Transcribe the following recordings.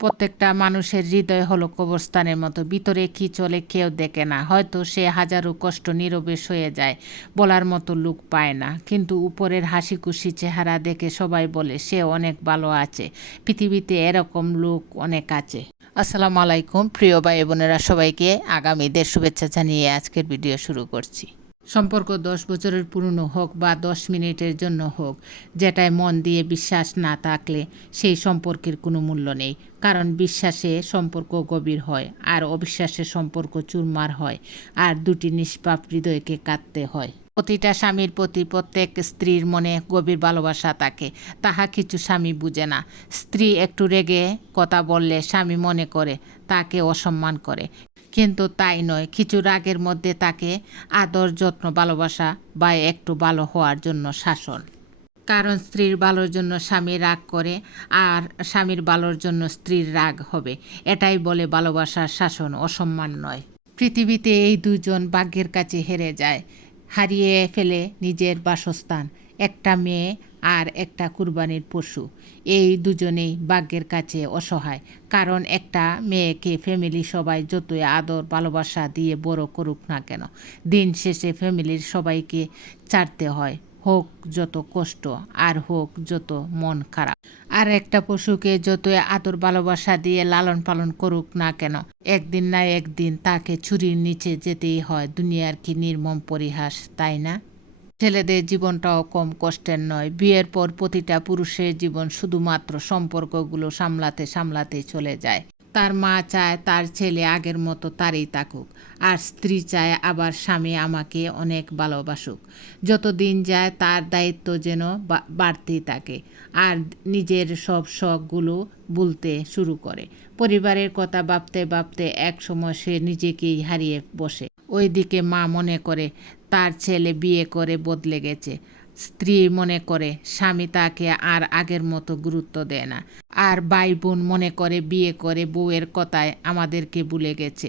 প্রত্যেকটা মানুষের হৃদয় হলো কবরস্থানের মতো, ভিতরে কি চলে কেউ দেখে না। হয়তো সে হাজারো কষ্ট নীরবে সয়ে যায়, বলার মতো লোক পায় না, কিন্তু উপরের হাসি খুশি চেহারা দেখে সবাই বলে সে অনেক ভালো আছে। পৃথিবীতে এরকম লোক অনেক আছে। আসসালামু আলাইকুম প্রিয় ভাই বোনেরা, সবাইকে আগামী ঈদের শুভেচ্ছা জানিয়ে আজকের ভিডিও শুরু করছি। সম্পর্ক 10 বছরের পুরনো হোক বা 10 মিনিটের জন্য হোক, যেটায় মন দিয়ে বিশ্বাস না থাকলে সেই সম্পর্কের কোনো মূল্য নেই। কারণ বিশ্বাসে সম্পর্ক গভীর হয়, আর অবিশ্বাসে সম্পর্ক চুরমার হয়, আর দুটি নিষ্পাপ হৃদয়কে কাঁদতে হয়। প্রতিটা স্বামীর প্রতি প্রত্যেক স্ত্রীর মনে গভীর ভালোবাসা থাকে, তাহা কিছু স্বামী বুঝে না। স্ত্রী একটু রেগে কথা বললে স্বামী মনে করে তাকে অসম্মান করে, কিন্তু তাই নয়, কিছু রাগের মধ্যে তাকে আদর, যত্ন, ভালোবাসা বা একটু ভালো হওয়ার জন্য শাসন। কারণ স্ত্রীর ভালোর জন্য স্বামী রাগ করে, আর স্বামীর ভালোর জন্য স্ত্রীর রাগ হবে। এটাই বলে ভালোবাসার শাসন, অসম্মান নয়। পৃথিবীতে এই দুজন ভাগ্যের কাছে হেরে যায়, হারিয়ে ফেলে নিজের বাসস্থান। একটা মেয়ে আর একটা কুরবানির পশু। এই দুজনেই ভাগ্যের কাছে অসহায়। কারণ একটা মেয়েকে ফ্যামিলি সবাই যতই আদর ভালোবাসা দিয়ে বড় করুক না কেন, দিন শেষে ফ্যামিলির সবাইকে ছাড়তে হয়, হোক যত কষ্ট আর হোক যত মন খারাপ। আর একটা পশুকে যতই আদর ভালোবাসা দিয়ে লালন পালন করুক না কেন, একদিন না একদিন তাকে ছুরির নিচে যেতেই হয়। দুনিয়ার কি নির্মম পরিহাস, তাই না? ছেলেদের জীবনটাও কম কষ্টের নয়। বিয়ের পর প্রতিটা পুরুষের জীবন শুধুমাত্র সম্পর্কগুলো সামলাতে সামলাতে চলে যায়। তার মা চায় তার ছেলে আগের মতো তারই থাকুক, আর স্ত্রী চায় আবার স্বামী আমাকে অনেক ভালোবাসুক। যত দিন যায় তার দায়িত্ব যেন বাড়তেই থাকে, আর নিজের সব শখগুলো ভুলতে শুরু করে। পরিবারের কথা ভাবতে ভাবতে এক সময় সে নিজেকেই হারিয়ে বসে। ওইদিকে মা মনে করে তার ছেলে বিয়ে করে বদলে গেছে, স্ত্রী মনে করে স্বামী তাকে আর আগের মতো গুরুত্ব দেয় না, আর ভাই বোন মনে করে বিয়ে করে বউয়ের কথায় আমাদেরকে ভুলে গেছে।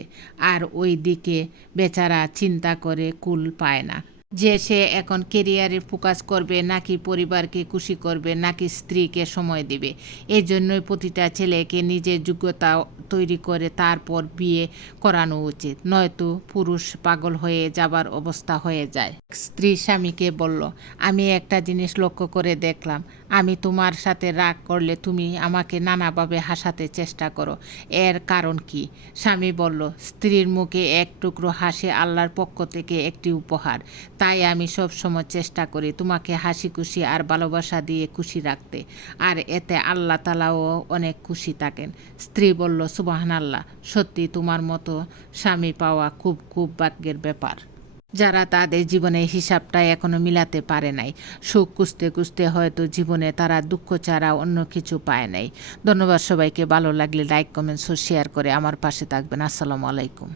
আর ওই দিকে বেচারা চিন্তা করে কুল পায় না যে সে এখন কেরিয়ারে ফোকাস করবে, নাকি পরিবারকে খুশি করবে, নাকি স্ত্রীকে সময় দিবে। এই জন্যই প্রতিটা ছেলেকে নিজের যোগ্যতা তৈরি করে তারপর বিয়ে করানো উচিত, নয়তো পুরুষ পাগল হয়ে যাবার অবস্থা হয়ে যায়। স্ত্রী স্বামীকে বলল, আমি একটা জিনিস লক্ষ্য করে দেখলাম, আমি তোমার সাথে রাগ করলে তুমি আমাকে নানাভাবে হাসাতে চেষ্টা করো, এর কারণ কি? স্বামী বলল, স্ত্রীর মুখে এক টুকরো হাসি আল্লাহর পক্ষ থেকে একটি উপহার। তাই আমি সব সময় চেষ্টা করি তোমাকে হাসি খুশি আর ভালোবাসা দিয়ে খুশি রাখতে, আর এতে আল্লাহ তাআলাও অনেক খুশি থাকেন। স্ত্রী বলল, সুবহানাল্লাহ, সত্যি তোমার মতো স্বামী পাওয়া খুব খুব ভাগ্যের ব্যাপার। যারা তাদের জীবনের হিসাবটা এখনো মিলাতে পারে নাই, সুখ খুঁজতে খুঁজতে হয়তো জীবনে তারা দুঃখ ছাড়া অন্য কিছু পায় নাই। ধন্যবাদ সবাইকে। ভালো লাগলে লাইক, কমেন্টস ও শেয়ার করে আমার পাশে থাকবেন। আসসালামু আলাইকুম।